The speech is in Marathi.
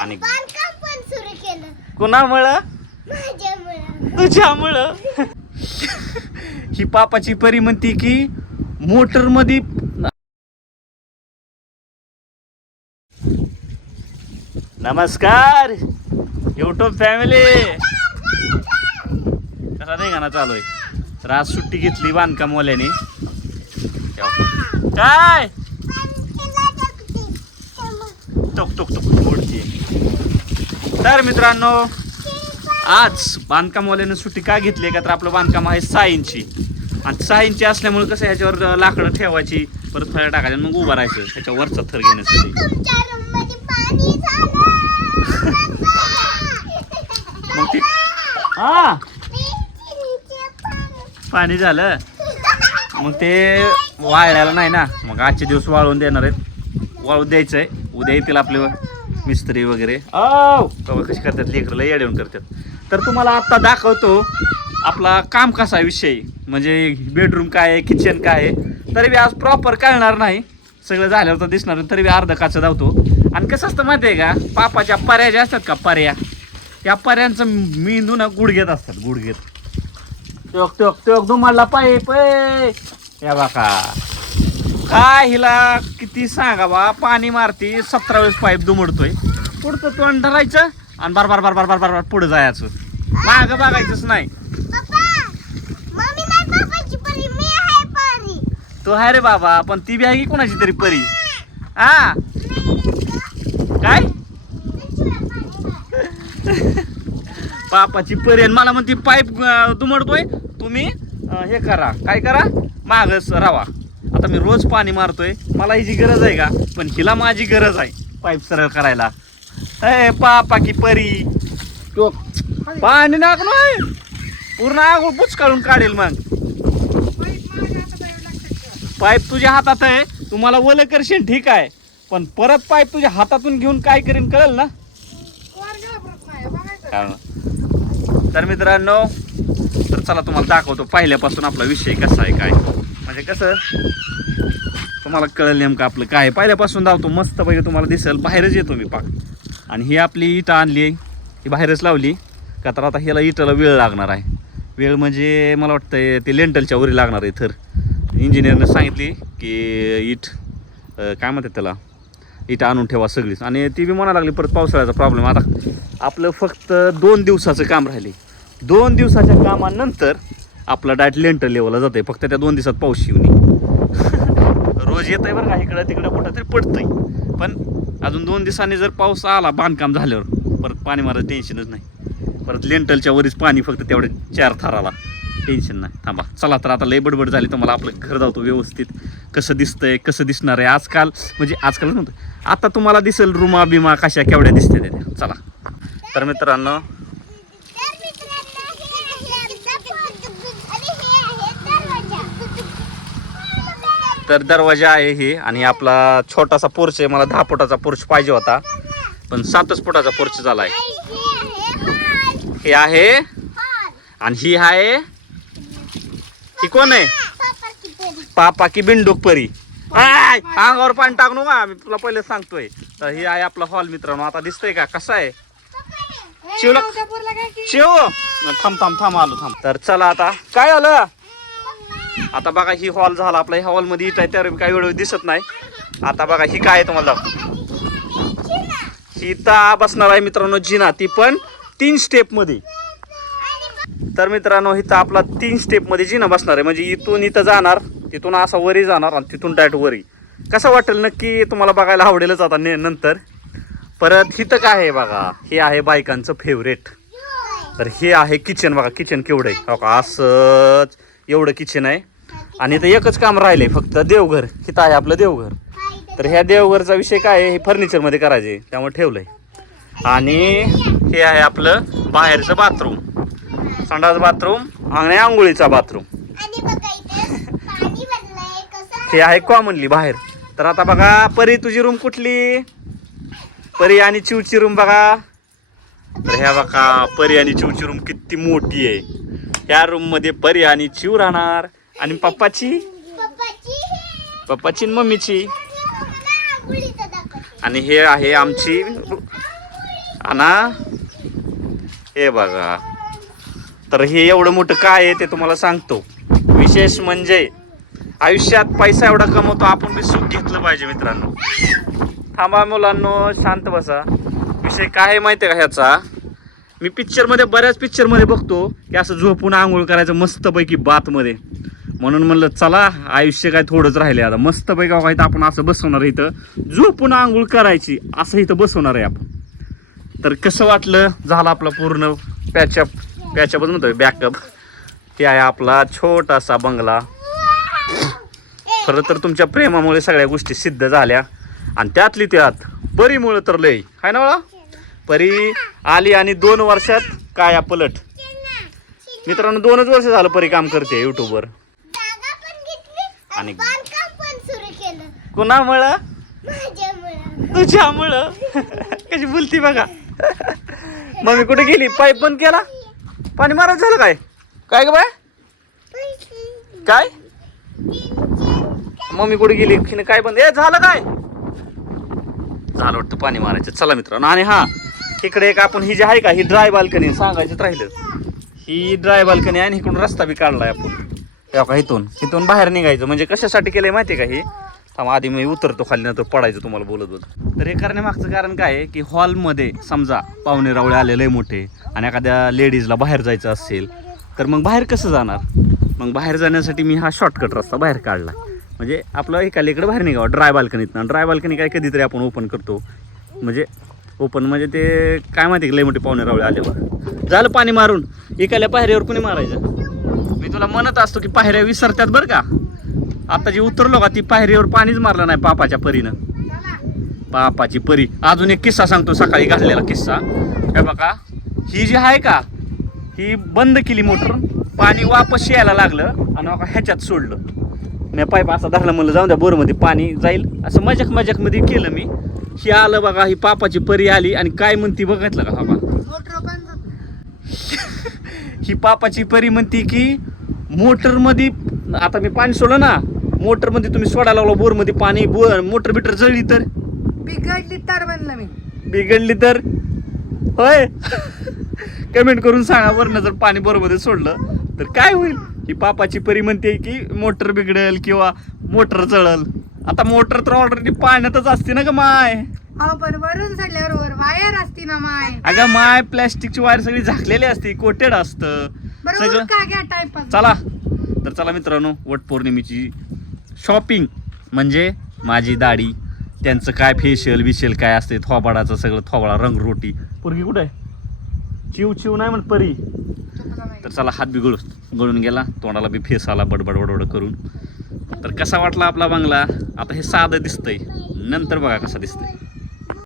आणि कुणामुळं? तुझ्यामुळं? ही पापाची परी म्हणती की मोटरमध्ये नमस्कार! युट्यूब फॅमिली कसा नाही गाणं चालू आहे? तर आज सुट्टी घेतली बांधकामवाल्याने. काय? टोक टोक टोक मोडती तर मित्रांनो आज बांधकामवाल्यानं सुट्टी का घेतली का तर आपलं बांधकाम आहे सहा इंची आणि सहा इंची असल्यामुळे कसं ह्याच्यावर लाकडं ठेवायची परत फळ्या टाकायच्या मग उभं राहायचं ह्याच्या वरचा थर घेण्यासाठी. मग ती हा पाणी. झालं. मग ते वाळल्याला नाही ना. मग आजचे दिवस वाळवून देणार आहेत. वाळू द्यायचं आहे उद्या येतील आपले मिस्त्री वगैरे. कशी करतात लेकरला येऊन करतात. तर तुम्हाला आत्ता दाखवतो आपला काम कसा विषय. म्हणजे बेडरूम काय आहे किचन काय आहे. तरी बी आज प्रॉपर कळणार नाही. सगळं झाल्यावर तर दिसणार तरी बी अर्धा काचं धावतो. आणि कसं असतं माहिती आहे का पापाच्या पर्या ज्या असतात का पर्या. त्या पर्यांचं मेंदू ना गुडघेत असतात गुडघेत टोक टोक टोक दुमाला पाईप या बाका काय हिला किती सांगा बा पाणी मारती सतरा वेळेस पाईप दुमडतोय. पुढचं तोंड धरायचं आणि बार बार बार बार बार बार बार पुढे जायचं. माग बघायचंच नाही. तो हाय रे बाबा पण ती बी आहे की कोणाची तरी परी? हा? काय? पापाची परी आणि मला म्हणती पाईप दुमडतोय. तुम्ही हे करा. काय करा? मागच रावा. आता मी रोज पाणी मारतोय. मला हिची गरज आहे का? पण हिला माझी गरज आहे. पाईप सरळ करायला. ए पापा की परी. तो पाणी नाक नाही. पूर्ण आगोळ बुच काढून काढेल मग. पाईप तुझ्या हातात आहे. तुम्हाला ओलं करशील ठीक आहे. पण परत पाईप तुझ्या हातातून घेऊन काय करीन कळेल ना? कळलं. तर मित्रांनो तर चला तुम्हाला दाखवतो पहिल्यापासून आपला विषय कसा आहे काय. म्हणजे कसं तुम्हाला कळेल नेमकं आपलं काय पहिल्यापासून धावतो मस्त पहिले तुम्हाला दिसेल बाहेरच येतो मी पाक. आणि ही आपली इटा आणली आहे. ही बाहेरच लावली का तर आता ह्याला इटाला वेळ लागणार आहे. वेळ म्हणजे मला वाटतं ते लेंटलच्या वरी लागणार आहे थर. इंजिनियरनं सांगितली की इट काय म्हणतात त्याला? इटा आणून ठेवा सगळीच. आणि ती बी म्हणायला लागली परत पावसाळ्याचा प्रॉब्लेम आता आपलं फक्त दोन दिवसाचं काम राहिले. दोन दिवसाच्या कामानंतर आपला डायट लेंटर लेवलला जाते फक्त त्या दोन दिवसात पाऊस येऊन रोज येत आहे बरं का इकडं तिकडं कुठं तरी पडतंय. पण अजून दोन दिवसांनी जर पाऊस आला बांधकाम झाल्यावर परत पाणी मारायचं टेन्शनच नाही. परत लेंटलच्या वरीच पाणी फक्त तेवढ्या चार थाराला. टेन्शन नाही. थांबा. चला तर आता लय बडबड झाली. तर मला आपलं घर जावतो व्यवस्थित. कसं दिसतंय कसं दिसणार आहे? आजकाल म्हणजे आजकाल नव्हतं. आता तुम्हाला दिसेल रुमा बिमा कशा केवढ्या दिसते त्या. चला. तर मित्रांनो तर मित्रांनो हे आहे दरवाजा आणि हे आहे दरवाजा तर दरवाजा आहे हे आणि आपला छोटासा पोर्च आहे. मला दहा फुटाचा पोर्च पाहिजे होता. पण सातच फुटाचा पोर्च झाला आहे. हे आहे. आणि ही आहे. ही कोण आहे? पापा की बिंडूक परी. आय अंगावर पाणी टाक नका मी तुला पहिले सांगतोय. तर ही आहे आपला हॉल मित्रांनो. आता दिसतंय का? कसा आहे? शिवला शिव! थांब थांब थांब आलो थांब. तर चला आता. काय आलं? आता बघा ही हॉल झाला आपला ह्या हॉलमध्ये इट आहे त्यावर काही वेळ दिसत नाही. आता बघा ही काय आहे तुम्हाला ही ता बसणार आहे मित्रांनो जिना. ती पण तीन स्टेपमध्ये. तर मित्रांनो इथं आपला तीन स्टेपमध्ये जिना बसणार आहे. म्हणजे इथून इथं जाणार तिथून असा वरी जाणार आणि तिथून डायट वरी. कसं वाटेल नक्की तुम्हाला बघायला आवडेलच आता ने नंतर. परत इथं काय आहे बघा? हे आहे बायकांचं फेवरेट तर हे आहे किचन बघा किचन केवढं आहे. हो का? असंच एवढं किचन आहे. आणि इथं एकच काम राहिलंय फक्त देवघर. इथं आहे आपलं देवघर. तर ह्या देवघरचा विषय काय आहे? हे फर्निचरमध्ये करायचे त्यामुळे ठेवलंय. आणि हे आहे आपलं बाहेरचं बाथरूम संडास बाथरूम आणि आंघोळीचा बाथरूम हे आहे कॉमनली बाहेर. तर आता बघा परी तुझी रूम कुठली? परी आणि चिवची रूम बघा. तर ह्या बघा परी आणि चिवची रूम किती मोठी आहे. ह्या रूममध्ये परी आणि चिव राहणार. आणि पप्पाची? पप्पाची मम्मीची. आणि हे आहे आमची हा ना हे बघा. तर हे एवढं मोठं काय आहे ते तुम्हाला सांगतो. विशेष म्हणजे आयुष्यात पैसा एवढा कमवतो आपण बी सुख घेतलं पाहिजे मित्रांनो. थांबा मुलांनो शांत बसा. विषय काय आहे माहिती आहे का ह्याचा? मी पिक्चरमध्ये बऱ्याच पिक्चरमध्ये बघतो की असं झोपून आंघोळ करायचं मस्तपैकी बातमध्ये. म्हणून म्हणलं चला आयुष्य काय थोडंच राहिले आता. मस्त पैका काय तर आपण असं बसवणार आहे इथं. झोपून आंघोळ करायची असं इथं बसवणार आहे आपण. तर कसं वाटलं? झालं आपला पूर्ण पॅचअप पॅचअपच म्हणतोय बॅकअप हे आहे आपला छोटासा बंगला. खरं तर तुमच्या प्रेमामुळे सगळ्या गोष्टी सिद्ध झाल्या. आणि त्यातली त्यात परीमुळे तर लय. हाय ना बाळा? परी आली आणि दोन वर्षात काय पलट. मित्रांनो दोनच वर्ष झालं परी काम करते युट्यूबवर आणि- आणि बांधकाम पण सुरू केलं. कुणामुळं? तुझ्यामुळं? कशी बोलती बघा. मम्मी कुठे गेली? पाईप बंद केला? पाणी मारत झालं काय? काय ग बाय? काय? मम्मी कुठे गेली? तिने काय बंद? ए झालं काय? झालं वाटतं पाणी मारायचं. चला मित्रांनो. आणि हा इकडे एक आपण ही जी आहे का ही ड्राय बाल्कनी सांगायचं राहिलं. ही ड्राय बाल्कनी आहे आणि इकडून रस्ता बी काढलाय आपण. तेव्हा का इथून? इथून बाहेर निघायचं. म्हणजे कशासाठी केलंय माहिती आहे का हे? थांबा आधी मी उतरतो खाली नंतर पडायचं तुम्हाला बोलत बोलत. तर हे करण्यामागचं कारण काय आहे की हॉलमध्ये समजा पाहुणे रावळे आलेले मोठे आणि एखाद्या लेडीजला बाहेर जायचं असेल तर मग बाहेर कसं जाणार? मग बाहेर जाण्यासाठी मी हा शॉर्टकट रस्ता बाहेर काढला. म्हणजे आपलं एका इकडे बाहेर निघावं ड्राय बाल्कनीतनं ड्राय बाल्कनी काय कधीतरी आपण ओपन करतो. म्हणजे ओपन म्हणजे ते काय माहिती लय मोठे पाहुणे रावळे आल्यावर झालं पाणी मारून. एकाल्या पायरीवर कुणी मारायचं? मी तुला म्हणत असतो की पायऱ्या विसरतात बरं का? आता जी उतरलो का ती पायरीवर पाणीच मारलं नाही पापाच्या परीनं. पापाची परी. अजून एक किस्सा सांगतो सकाळी घातलेला किस्सा. हे बघा ही जी आहे का ही बंद केली मोटर पाणी वापस यायला लागलं आणि बघा ह्याच्यात सोडलं. मी पाईप असा धरला म्हणलं जाऊन द्या बोरमध्ये पाणी जाईल. असं मजाक मजाकमध्ये केलं मी. ही आलं बघा ही पापाची परी आली आणि काय म्हणती बघितलं का बाबा ही पापाची परी म्हणती की मोटरमध्ये आता मी पाणी सोडलं ना मोटरमध्ये तुम्ही सोडायला लागलो बोरमध्ये पाणी बोर मोटर बिटर जळली तर? बिघडली तर म्हणलं मी. बिघडली तर? होय? कमेंट करून सांगा वरनं जर पाणी बरोबर सोडलं तर काय होईल? ही पापाची परी म्हणते की मोटर बिघडेल किंवा मोटर जळल. आता मोटर तर ऑलरेडी पाण्यातच असते ना ग माय. अहो पण वरून चढल्यावर वर वायर असती ना माय. अगं माय प्लॅस्टिकची वायर सगळी झाकलेली असते कोटेड असतं. सगळं? चला. तर चला मित्रांनो वट पौर्णिमेची शॉपिंग म्हणजे माझी दाढी. त्यांचं काय फेशियल बिशियल काय असते थोबाडाचं सगळं थोबाडा रंगरोटी पोरगी कुठे आहे? चिव चिव नाही म्हण परी. तर चला हात बी गळू गळून गेला. तोंडाला बी फेस आला बडबड बडबड करून. तर कसा वाटला आपला बंगला? आता हे साधं दिसतंय. नंतर बघा कसा दिसतंय.